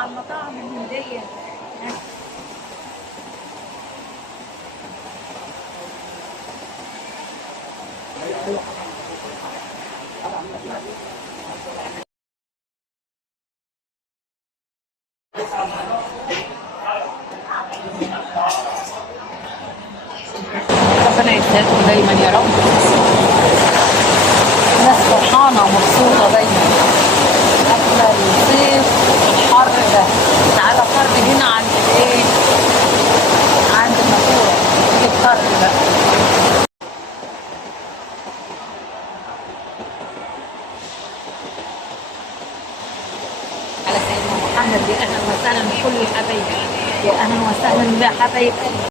المطاعم الهندية. ربنا يسعدكم دايما يا رب. ناس فرحانة ومبسوطة دايما قبل الصيف الحر ده. تعالى